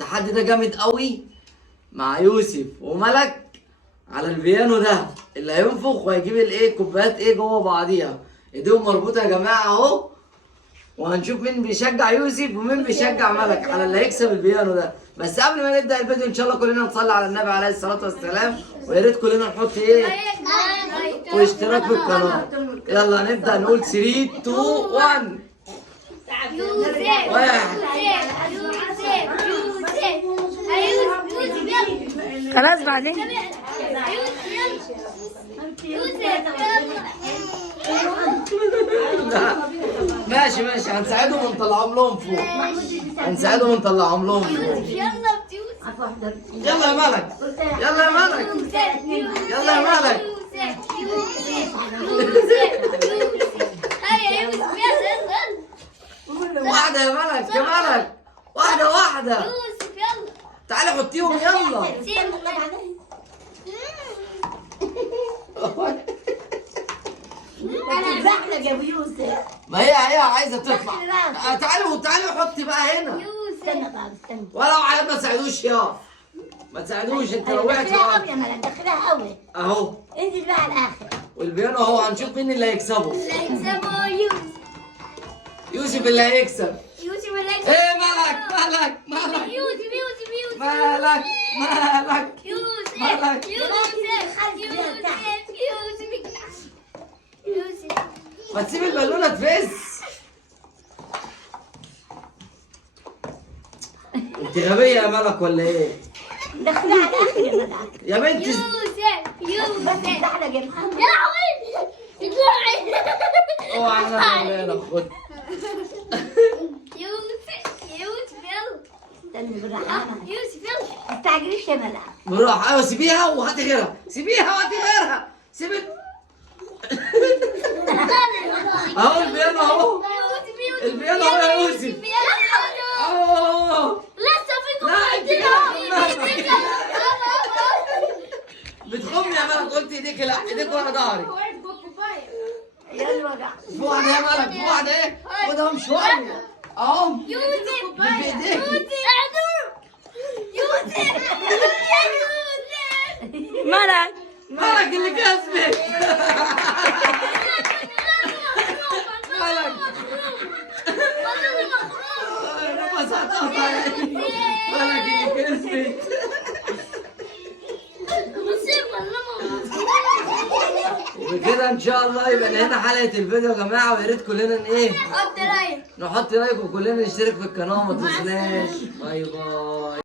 التحدي ده جامد قوي مع يوسف وملك على البيانو ده اللي هينفخ وهيجيب الايه كوبايات ايه جوه بعضيها. ايديهم مربوطه يا جماعه اهو. وهنشوف مين بيشجع يوسف ومين بيشجع ملك على اللي هيكسب البيانو ده. بس قبل ما نبدا الفيديو ان شاء الله كلنا نصلي على النبي عليه الصلاه والسلام، ويا ريت كلنا نحط ايه واشتراك في القناه. يلا نبدا نقول 3 2 1. واحد. خلاص بعدين ماشي هنساعدهم ونطلعهم لهم فوق. هنساعدهم ونطلعهم لهم فوق. يلا يا ملك. يلا يا ملك. يلا يا ملك. واحدة يا ملك يا ملك. واحدة. تعالي حطيهم يلا. زحلق يا ابو يوسف. ما هي عايزة تطلع. تعالي حطي بقى هنا. استنى ولو عيال ما تساعدوش ما تساعدوش. انت لو وقعت دخلها قوي يا ملك، دخلها قوي اهو. انزل بقى على الاخر. والبيانو اهو. هنشوف مين اللي هيكسبه. يوسف. يوسف اللي هيكسب. يوسف اللي هيكسب. ايه ملك. يوسف. ملك. ما تسيب البالونة تفز. انت غبية يا ملك ولا ايه؟ دخلها على الاخر يا ملك. يا بنتي بس زحلق يا محمد. يا لهوي اطلعي. اوعى انا خد. يوسف يلا. استنى بالراحه. يوسف يلا. ما تستعجليش يا ملك. بالراحة. ايوه سيبيها وهاتي غيرها. سيبي اهو البيانو اهو. البيانو اهو يا يوسف. اهو. لسه في لا انت كوبايتين كده بتخمي يا ملك. قلت ايديك لا، ايديك ورا ظهري. يلا بقى. في واحدة يا ملك. في واحدة ايه. خدهم شوية اهو. يوسف. من في ايديك. ملك ملك اللي كسبت. ملك. بس هتقطع. ملك اللي كسبت. وبكده ان شاء الله يبقى هنا حلقة الفيديو يا جماعة. ويا ريت كلنا ايه حط لايك. نحط لايك وكلنا نشترك في القناة وما تنسوناش. باي باي.